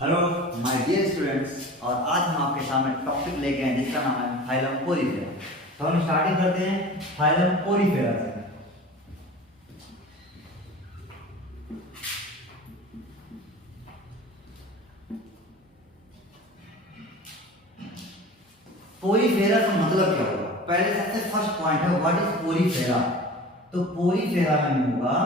Hello my dear students, और आज हम आपके सामने टॉपिक लेके आए जिसका नाम है फाइलम पोरीफेरा। तो हम स्टार्टिंग करते हैं फाइलम पोरीफेरा से। पोरीफेरा का मतलब क्या होगा? पहले सबसे फर्स्ट पॉइंट है व्हाट इज पोरीफेरा। तो पोरीफेरा में होगा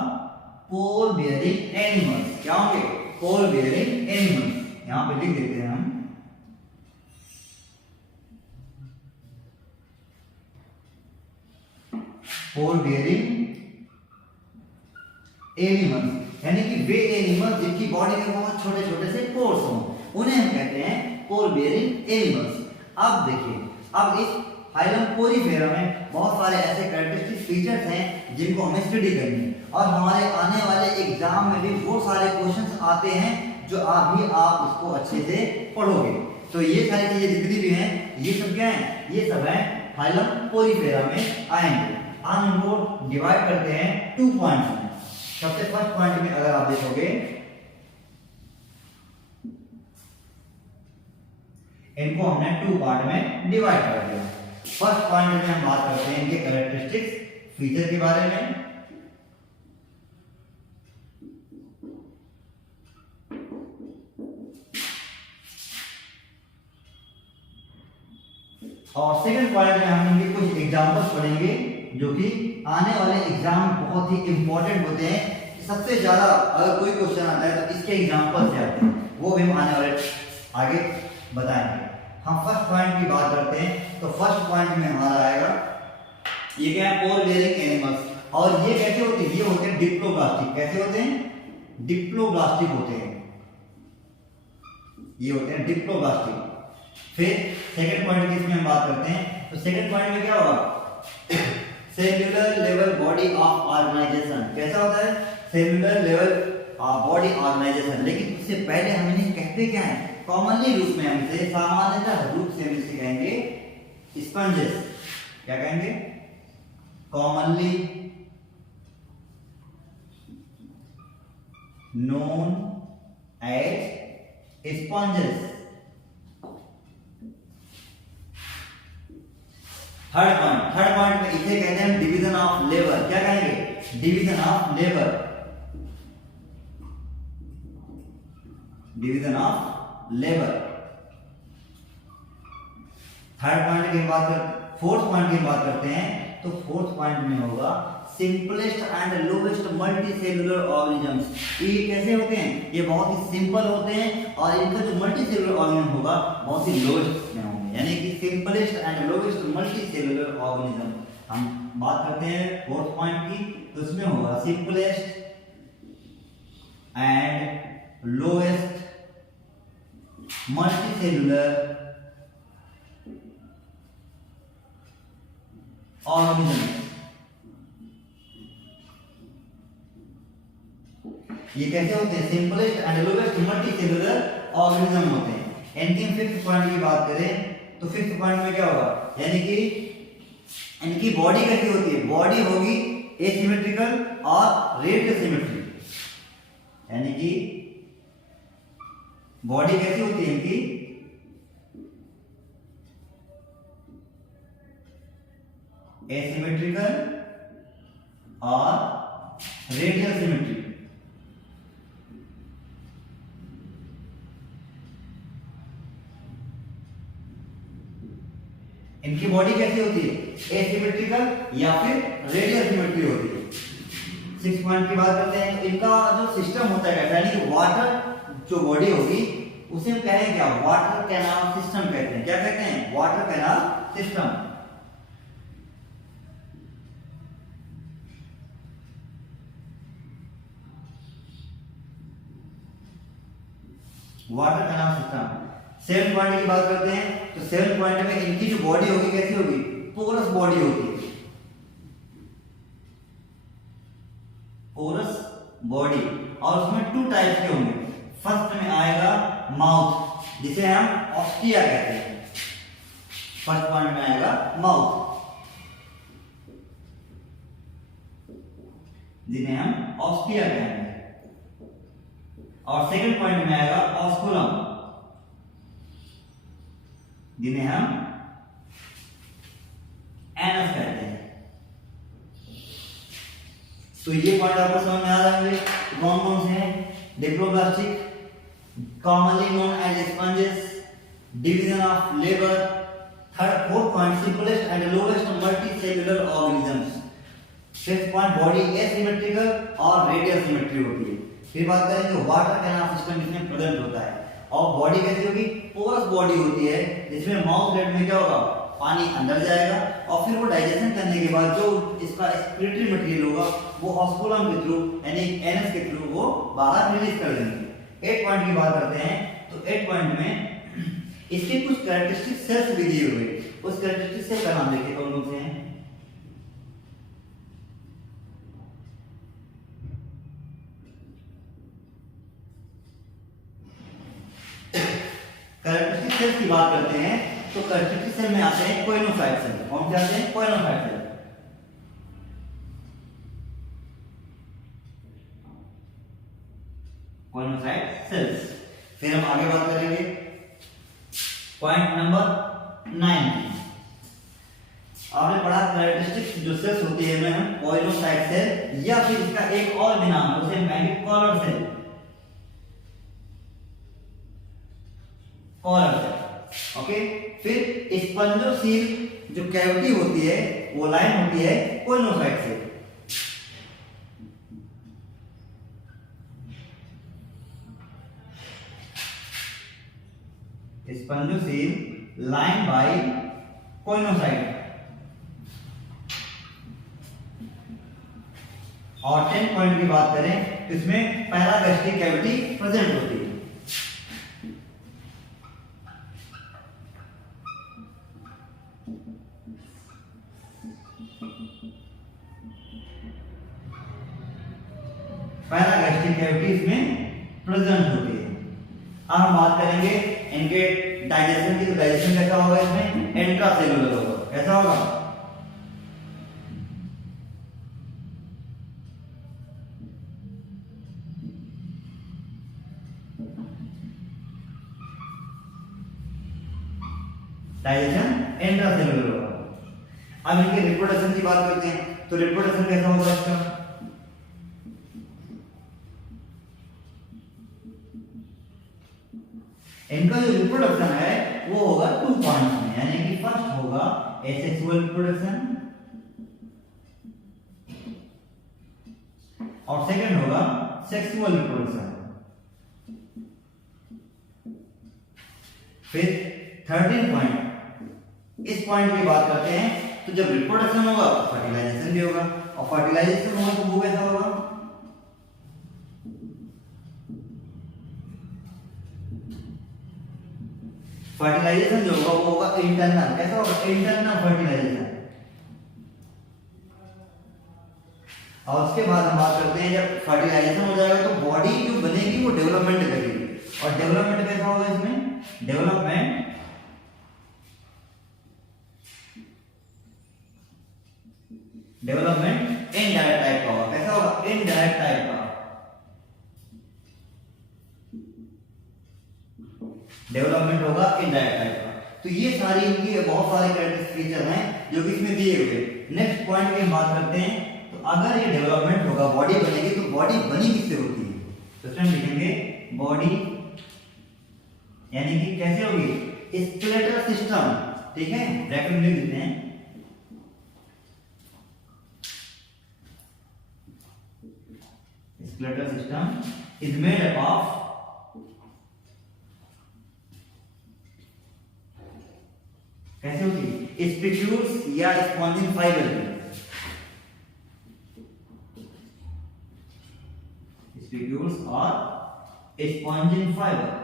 पोर बेयरिंग एनिमल्स। क्या होंगे? पोर बेयरिंग एनिमल्स। यहां पे लिख देते हैं हम पोर बेयरिंग एनिमल्स, यानी कि वे एनिमल्स जिनकी बॉडी में बहुत छोटे छोटे से पोर्स हों, उन्हें हम कहते हैं पोर बेयरिंग एनिमल्स। अब देखिए, अब इस फाइलम पोरीफेरा में बहुत सारे ऐसे कैरेक्टरिस्टिक फीचर्स हैं जिनको हमें स्टडी करनी है, और हमारे आने वाले एग्जाम में भी वो सारे क्वेश्चंस आते हैं जो आप उसको अच्छे से पढ़ोगे। तो ये सारी चीजें जितनी भी हैं, ये सब क्या हैं? ये सब हैं फाइलम पोरीफेरा में आएंगे। हम इनको डिवाइड करते हैं 2 पॉइंट्स में। सबसे फर्स्ट पॉइंट में अगर आप देखोगे, इनको हमने 2 पार्ट में डिवाइड कर दिया। फर्स्ट पॉइंट में हम बात करते हैं इनके कैरेक्टरिस्टिक्स फीचर के बारे में, और सेकंड पॉइंट में हम इनके कुछ एग्जांपल्स पढ़ेंगे जो कि आने वाले एग्जाम में बहुत ही इंपॉर्टेंट होते हैं। सबसे ज्यादा अगर कोई क्वेश्चन आता है तो इसके एग्जांपल से आते हैं, वो भी हम आने वाले आगे बताएंगे। हम फर्स्ट पॉइंट की बात करते हैं, तो फर्स्ट पॉइंट में हमारा आएगा, ये क्या है? पोर बेयरिंग एनिमल्स। और ये कैसे होते हैं? ये होते हैं डिप्लोब्लास्टिक। कैसे होते हैं? डिप्लोब्लास्टिक होते हैं, ये होते हैं डिप्लोब्लास्टिक। फिर सेकंड पॉइंट की इसमें हम बात करते हैं, तो सेकंड पॉइंट में क्या होगा? Cellular level body of organisation. कैसा होता है? Cellular level body organisation. लेकिन उससे पहले हम इन्हें कहते क्या है? कॉमनली रूप में हम इसे सामान्यतः रूप से हम इसे कहेंगे स्पंजेस। क्या कहेंगे? Commonly known as sponges. Third point में इसे कहते हैं डिवीजन ऑफ लेबर। क्या कहेंगे? Division of labour. Division of labour. Third point की बात कर, फोर्थ पॉइंट की बात करते हैं, तो फोर्थ पॉइंट में होगा simplest and lowest multi cellular organisms. ये कैसे होते हैं? ये बहुत ही सिंपल होते हैं, और इनका जो मल्टी सेलुलर ऑर्गेनिज्म होगा बहुत ही लोएस्ट में होंगे, यानी कि simplest and lowest multi cellular organism. हम बात करते हैं फोर्थ पॉइंट की, तो इसमें होगा simplest and lowest multi cellular organism. ये कैसे होते हैं? Simplest and lowest multi cellular organism होते हैं। इनकी फिफ्थ पॉइंट की बात करें, तो फिफ्थ पॉइंट में क्या होगा? यानी कि इनकी बॉडी कैसी होती है? बॉडी होगी एसिमेट्रिकल और रेडियल सिमेट्री। यानी कि बॉडी कैसी होती है इनकी? एसिमेट्रिकल और रेडियल सिमेट्री। इनकी बॉडी कैसी होती है? एसिमेट्रिकल या फिर रेडियल सिमेट्री होती है। 6 पॉइंट की बात करते हैं, तो इनका जो सिस्टम होता है, यानी कि वाटर जो बॉडी होगी उसे हम कहेंगे क्या? वाटर कैनाल सिस्टम कहते हैं। क्या कहते हैं? Water canal system. Water canal system. 7 point की बात करते हैं, तो 7 पॉइंट में इनकी जो बॉडी होगी कैसी होगी? पोरस बॉडी होती है, पोरस बॉडी। और उसमें 2 टाइप्स के होंगे। फर्स्ट में आएगा माउथ, जिसे हम ऑस्टिया कहते हैं। फर्स्ट पॉइंट में आएगा माउथ, जिन्हें हम ऑस्टिया कहेंगे। और सेकंड पॉइंट में आएगा ऑस्कुलम। जिन्हें हम एनस कहते हैं। तो ये पॉइंट आपको समझ में आ रहा है कौन कौन से हैं? Diploblastic, commonly known as sponges, division of labor, fourth point simplest and lowest multicellular organisms, fifth point body asymmetrical और radial symmetry होती है। फिर बात करेंगे वाटर कैनाल सिस्टम जिसमें प्रेजेंट होता है, और बॉडी कैसी होगी? पोरस बॉडी होती है जिसमें माउथ ब्लड में क्या होगा? पानी अंदर जाएगा और फिर वो डाइजेशन करने के बाद जो इसका एक्सक्रीटरी मटेरियल होगा वो ऑस्कुलम के थ्रू यानी एनस के थ्रू वो बाहर रिलीज कर देंगे। 8 पॉइंट की बात करते हैं तो 8 पॉइंट में इसके कुछ कैरेक्टरिस्टिक सेल्स भी दिए हुए हैं। उस कैरेक्टरिस्टिक सेल का नाम देखिए कौन कौन से हैं। कैरेक्टरिस्टिक सेल्स की बात करते हैं तो कैरेक्टरिस्टिक सेल में आते हैं कोइनोसाइट सेल। कौन से आते हैं? Choanocyte cell. Choanocyte cells. फिर हम आगे बात करेंगे पॉइंट नंबर 9। आपने पढ़ा कैरेक्टरिस्टिक जो सेल्स होती है में हम कोइनोसाइट सेल या फिर इसका एक और भी नाम है उसे magnetic collar cell. Collar cell, okay. फिर स्पंजोसील जो कैविटी होती है वो लाइन होती है कोइनोसाइट से। Spongocoel line by choanocyte. और 10 पॉइंट की बात करें तो इसमें पैरागैस्ट्रिक कैविटी प्रेजेंट होती है। पैरागैस्ट्रिक कैविटी इसमें प्रेजेंट होती है। अब हम बात करेंगे इनके डाइजेशन की। तो डाइजेशन कैसा होगा? इसमें इंट्रासेलुलर होगा। कैसा होगा? डाइजेशन इंट्रासेलुलर होगा। अब इनके रिप्रोडक्शन की बात करते हैं तो रिप्रोडक्शन कैसा होगा इसका? इनका जो रिप्रोडक्शन है वो होगा 2 पॉइंट्स में, यानी कि फर्स्ट होगा एसेक्सुअल रिप्रोडक्शन और सेकंड होगा सेक्सुअल रिप्रोडक्शन। फिर 13 पॉइंट, इस पॉइंट की बात करते हैं तो जब रिप्रोडक्शन होगा तो फर्टिलाइजेशन भी होगा, और फर्टिलाइजेशन होगा तो वो कैसा होगा? फर्टिलाइजेशन जो होगा वो होगा इंटरनल। कैसा होगा? Internal fertilisation. और उसके बाद हम बात करते हैं जब फर्टिलाइजेशन हो जाएगा तो बॉडी जो बनेगी वो डेवलपमेंट करेगी। और डेवलपमेंट कैसा होगा इसमें? डेवलपमेंट इनडायरेक्ट टाइप का होगा। कैसा होगा? इनडायरेक्ट टाइप का। डेवलपमेंट होगा इनडायरेक्ट टाइप का। तो ये सारी इनकी बहुत सारे कैरेक्टरिस्टिक फीचर हैं जो कि इसमें दिए हुए। नेक्स्ट पॉइंट की हम बात करते हैं तो अगर ये डेवलपमेंट होगा, बॉडी बनेगी, तो बॉडी बनी किससे होती है? तो इसमें लिखेंगे बॉडी यानी कि कैसे होगी? Skeletal system. ठीक है, ब्रैकेट में लिख देते हैं। Skeletal system is made up of कैसे होती? स्पिक्यूल्स या स्पॉन्जिन फाइबर। स्पिक्यूल्स और स्पॉन्जिन फाइबर।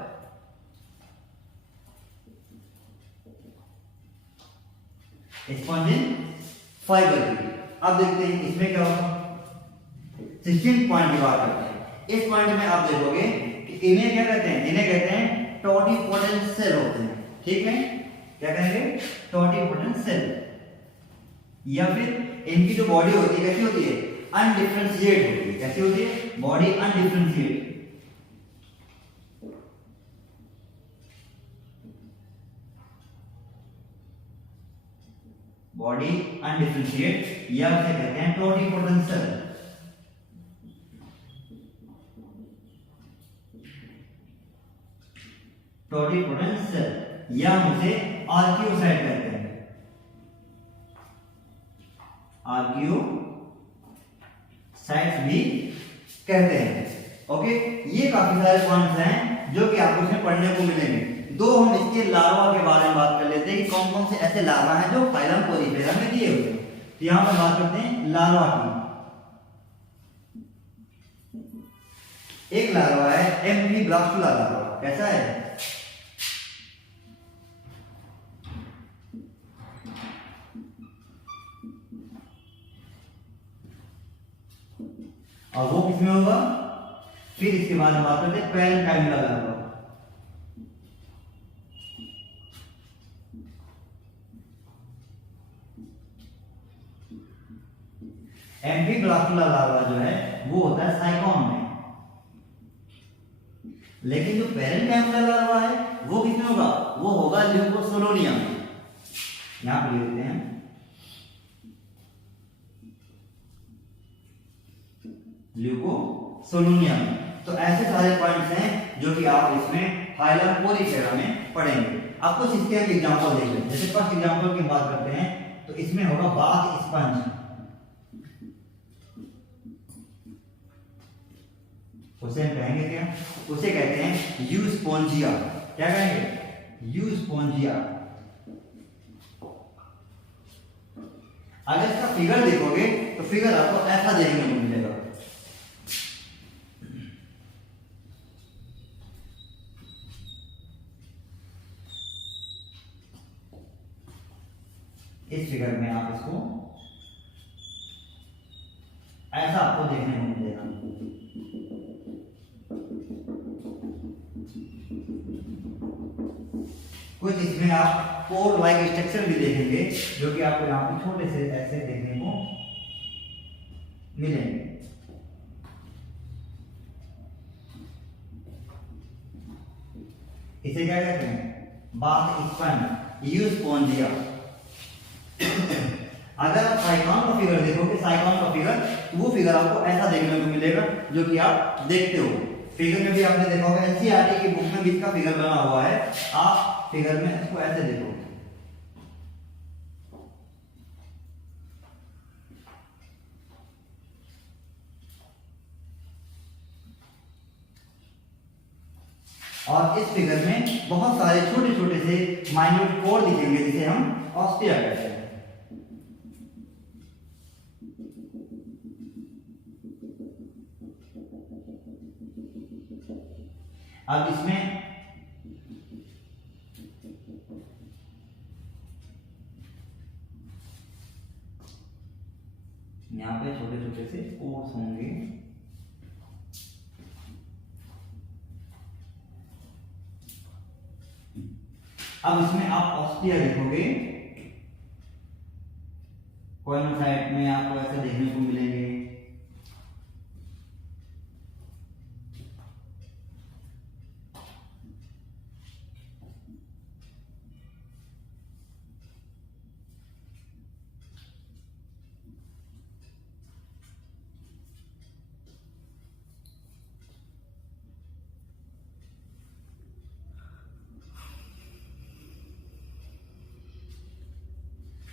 स्पॉन्जिन फाइबर की। अब देखते हैं इसमें क्या होगा। 16 पॉइंट की बात करते हैं। इस पॉइंट में आप देखोगे कि इन्हें क्या कहते हैं? इन्हें कहते हैं टोटिपोटेंट सेल होते हैं। ठीक है, क्या कहेंगे? Totipotent cell. या फिर इनकी जो बॉडी होती है कैसी होती है? अनडिफरेंशिएट होती है। कैसी होती है? बॉडी अनडिफरेंशिएट। बॉडी अनडिफरेंशिएट या उसे कहते हैं टोटिपोटेंट सेल। टोटिपोटेंट सेल या उसे आर्कियोसाइट कहते हैं। आर्कियोसाइट्स भी कहते हैं। ओके, ये काफी सारे पॉइंट्स हैं जो कि आपको इसमें पढ़ने को मिलेंगे। दो हम इसके लार्वा के बारे में बात कर लेते हैं कि कौन कौन से ऐसे लार्वा हैं जो फाइलम पोरीफेरा में दिए हुए हैं। तो यहां पर बात करते हैं लार्वा की। एक लार्वा है एम्फीब्लास्टुला लार्वा। कैसा है? और वो किसमें होगा? फिर इसके बाद हम बात करते हैं पैरेन्काइमल लार्वा। एम्फीब्लास्टुला लार्वा जो है वो होता है साइकॉन में, लेकिन जो पैरेन्काइमल लार्वा है वो किसमें होगा? वो होगा ल्यूकोसोलोनिया में। यहां पर लिखते हैं ल्यूकोसोलोनिया में। तो ऐसे सारे पॉइंट्स हैं जो कि आप इसमें फाइलम पोरीफेरा में पढ़ेंगे। आप कुछ इसके एग्जांपल देख लें। जैसे फर्स्ट एग्जांपल की बात करते हैं तो इसमें होगा बाथ स्पंज। उसे हम कहेंगे क्या? उसे कहते हैं यूस्पोंजिया। क्या कहेंगे? यूस्पोंजिया। अगर इसका फिगर देखोगे तो फिगर आपको ऐसा देखने को मिलेगा। इस फिगर में आप इसको ऐसा आपको देखने को मिलेगा। कुछ इसमें आप पोर लाइक स्ट्रक्चर भी देखेंगे जो कि आपको यहाँ पे छोटे से ऐसे देखने को मिलेंगे। इसे क्या कहते हैं? Bath sponge, Euspongia. अगर आप साइकॉन का फिगर देखोगे, साइकॉन का फिगर, वो फिगर आपको ऐसा देखने को मिलेगा जो कि आप देखते हो। फिगर में भी आपने देखा होगा, एनसीईआरटी की बुक में भी इसका फिगर बना हुआ है। आप फिगर में इसको ऐसे देखोगे। और इस फिगर में बहुत सारे छोटे छोटे से माइन्यूट पोर दिखेंगे जिसे हम ऑस्टिया कहते हैं। अब इसमें यहां पे छोटे छोटे से पोर्स होंगे। अब इसमें आप ऑस्टिया देखोगे, कॉइनोसाइट में आपको ऐसे देखने को मिलेंगे।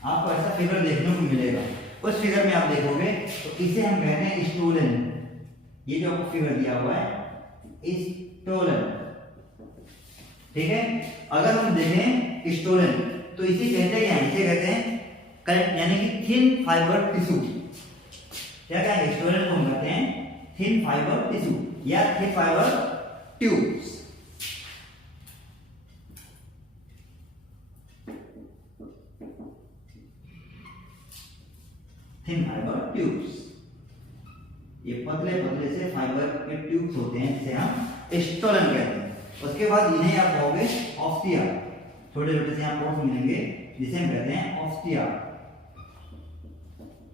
आपको ऐसा फिगर देखने को मिलेगा। उस फिगर में आप देखोगे तो इसे हम कहते हैं स्टोलन। ये जो आपको फिगर दिया हुआ है स्टोलन, ठीक है। अगर हम देखें स्टोलन तो इसे कहते हैं, इसे कहते हैं करेक्ट, यानी कि थिन फाइबर टिश्यू। क्या कहेंगे? स्टोलन को हम कहते हैं थिन फाइबर टिश्यू या thin fibre tubes. Thin fibre tubes, ये पतले पतले से फाइबर के ट्यूब्स होते हैं जिसे हम स्टोलन कहते हैं। उसके बाद इन्हें आप कहोगे ऑस्टिया। छोटे छोटे से यहाँ पोर्स मिलेंगे जिसे हम कहते हैं ऑस्टिया।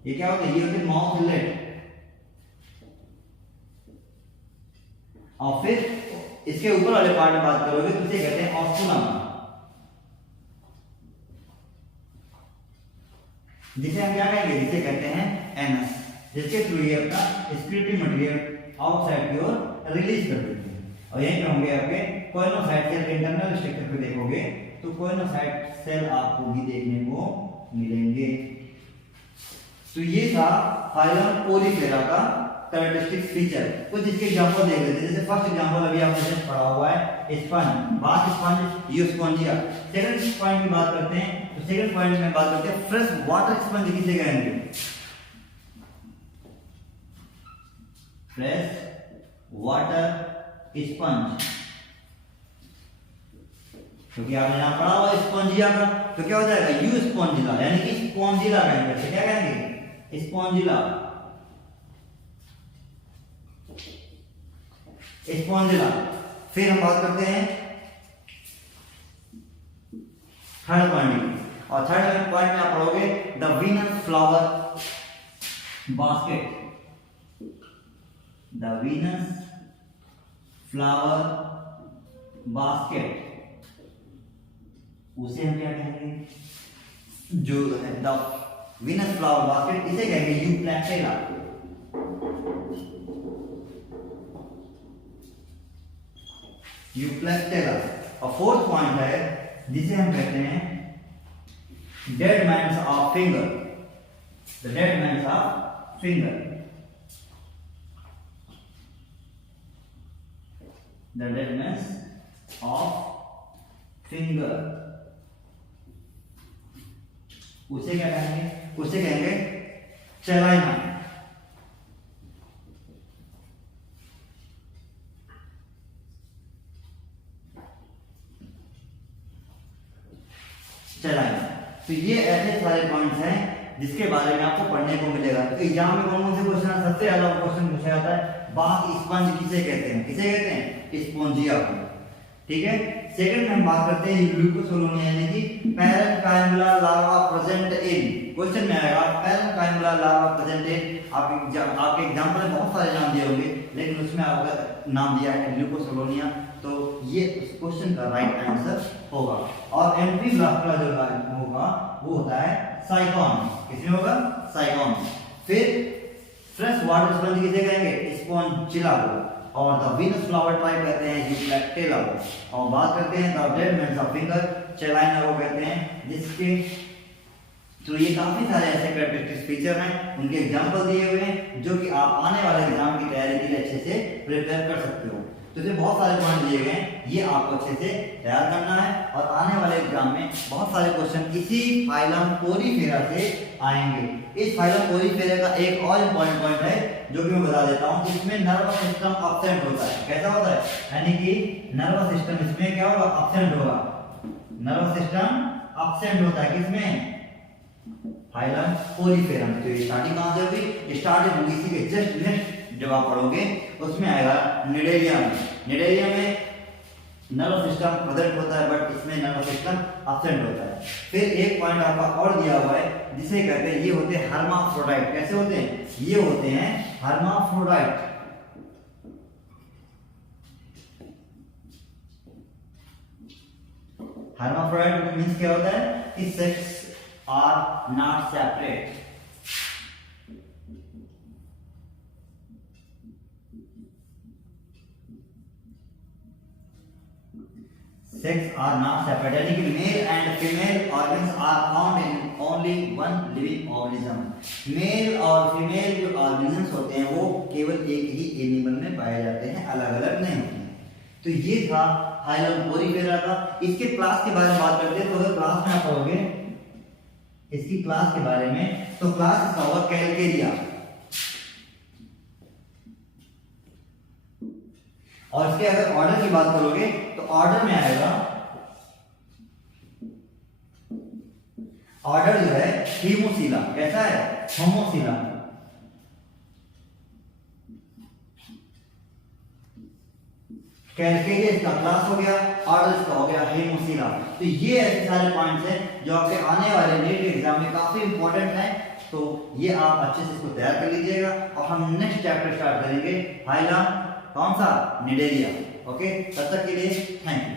ये क्या होता है? ये होते हैं माउथ इनलेट। और फिर इसके ऊपर वाले पार्ट में बात करोगे तो इसे कहते हैं ऑस्कुलम। जिसे हम क्या कहेंगे, जिसे कहते हैं एनएस, जिसके थ्रू ये अपना एक्सक्रीटरी मटेरियल आउटसाइड की ओर रिलीज कर देते हैं। और यहीं पे होंगे आपके कोइनोसाइट सेल के इंटरनल स्ट्रक्चर पे देखोगे तो कोइनोसाइट सेल आपको भी देखने को मिलेंगे। तो ये था फाइलम पोलीफेरा का कैरेक्टरिस्टिक फीचर। कुछ इसके एग्जांपल देख लेते हैं। जैसे फर्स्ट एग्जांपल अभी आपने जस्ट पढ़ा हुआ है sponge, bath sponge, Euspongia. Second point की बात करते हैं तो सेकंड पॉइंट में बात करते हैं फ्रेश वाटर स्पंज किसे कहेंगे, फ्रेश वाटर स्पंज, क्योंकि आपने यहां पढ़ा हुआ स्पॉन्जिया का, तो क्या हो जाएगा यू स्पॉन्जिला, यानी कि स्पॉन्जिला कहेंगे। तो क्या कहेंगे स्पॉन्जिला, स्पॉन्जिला। फिर हम बात करते हैं थर्ड पॉइंट की, और थर्ड पॉइंट में आप पढ़ोगे the Venus flower basket, the Venus flower basket, उसे हम क्या कहेंगे, जो है द वीनस फ्लावर बास्केट, इसे कहेंगे यूप्लैक्टेला, यूप्लैक्टेला। और फोर्थ पॉइंट है जिसे हम कहते हैं dead man's of finger, the dead man's of finger, the dead man's of finger, उसे क्या कहेंगे, उसे कहेंगे चेलाइना। चलाइना। तो ये ऐसे सारे पॉइंट्स हैं जिसके बारे में आपको पढ़ने को मिलेगा। तो एग्जाम में कौन से क्वेश्चन सबसे ज्यादा क्वेश्चन पूछा जाता है, बाथ स्पंज किसे कहते हैं, किसे कहते हैं स्पॉन्जिया को। ठीक है। सेकंड में हम बात करते हैं ल्यूकोसोलोनिया, यानी कि पैरेन्काइमुलर लार्वा प्रेजेंट इन, क्वेश्चन में आएगा पैरेन्काइमुलर लार्वा प्रेजेंट इन। आपके एग्जाम्पल में बहुत सारे नाम दिए होंगे, लेकिन उसमें आपका नाम दिया है ल्यूकोसोलोनिया, तो ये उस क्वेश्चन का राइट आंसर होगा। और एंट्री वाला जो होगा वो होता है साइकॉन, किसमें होगा साइकॉन। फिर फ्रेश वाटर स्पंज किसे कहेंगे स्पॉन्जिला को, और द वीनस फ्लावर टाइप कहते हैं यूप्लैक्टेला को। और बात करते हैं the dead man's of finger, Chalina को कहते हैं, जिसके तो ये काफी सारे ऐसे कैरेक्टरिस्टिक फीचर हैं, उनके एग्जांपल दिए हुए हैं जो कि आप आने वाले एग्जाम की तैयारी के लिए अच्छे से प्रिपेयर कर सकते हो। तो इसमें बहुत सारे पॉइंट दिए गए हैं, ये आपको अच्छे से तैयार करना है, और आने वाले एग्जाम में बहुत सारे क्वेश्चन इसी फाइलम पोरीफेरा से आएंगे। इस फाइलम पोरीफेरा का एक और इम्पोर्टेंट पॉइंट है जो कि मैं बता देता हूँ, इसमें नर्वस सिस्टम एब्सेंट होता है। कैसा होता है, यानी कि नर्वस सिस्टम इसमें क्या होगा एब्सेंट होगा, नर्वस सिस्टम एब्सेंट होता है किसमें फाइलम पोरीफेरा में। तो ये स्टार्टिंग कहां से होगी, स्टार्टिंग होगी इसी के जस्ट नेक्स्ट जब आप पढ़ोगे उसमें आएगा निडेरिया में। निडेरिया में नर्वस सिस्टम प्रेजेंट होता है, बट इसमें नर्वस सिस्टम एब्सेंट होता है। फिर एक पॉइंट आपका और दिया हुआ है जिसे कहते हैं, ये होते हैं हर्माफ्रोडाइट। कैसे होते हैं, ये होते हैं हर्माफ्रोडाइट। हर्माफ्रोडाइट मींस क्या होता है कि sex are not separate, sex are not separate, यानी कि male and female organs are found in only one living organism. Male और फीमेल जो ऑर्गेनिजम्स होते हैं वो केवल एक ही एनिमल में पाए जाते हैं, अलग अलग नहीं होते हैं। तो ये था फाइलम पोरीफेरा का। इसके क्लास के बारे में बात करते हैं, तो अगर क्लास में आप पढ़ोगे इसकी क्लास के बारे में, तो क्लास इसका होगा कैलकेरिया, और इसके अगर ऑर्डर की बात करोगे तो ऑर्डर में आएगा, ऑर्डर जो है हीमोसीला। कैसा है, होमोसीला। कैलकेरिया इसका क्लास हो गया, ऑर्डर इसका हो गया हीमोसीला। तो ये ऐसे सारे पॉइंट्स हैं जो आपके आने वाले नीट एग्जाम में काफी इंपॉर्टेंट हैं। तो ये आप अच्छे से इसको तैयार कर लीजिएगा, और हम नेक्स्ट चैप्टर स्टार्ट करेंगे फाइलम कौन सा, निडेरिया। ओके, तब तक के लिए थैंक यू।